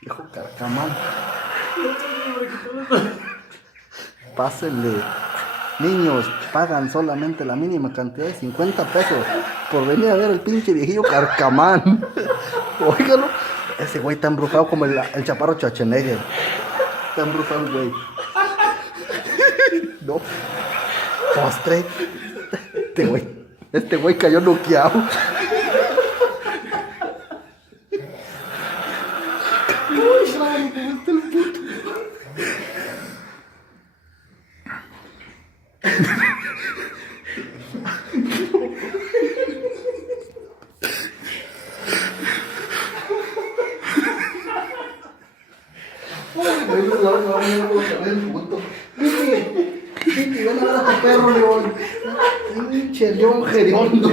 Viejo carcamán. Pásenle. Niños, pagan solamente la mínima cantidad de 50 pesos por venir a ver el pinche viejillo carcamán. Óigalo. Ese güey está embrujado como el chaparro Schwarzenegger. Está embrujado el güey. No. Postre. Este güey cayó noqueado. Uy, raro, ¿cómo está el puto? No puedo saber el puto. Vicky, ven a ver a tu perro, León. Pinche León hediondo.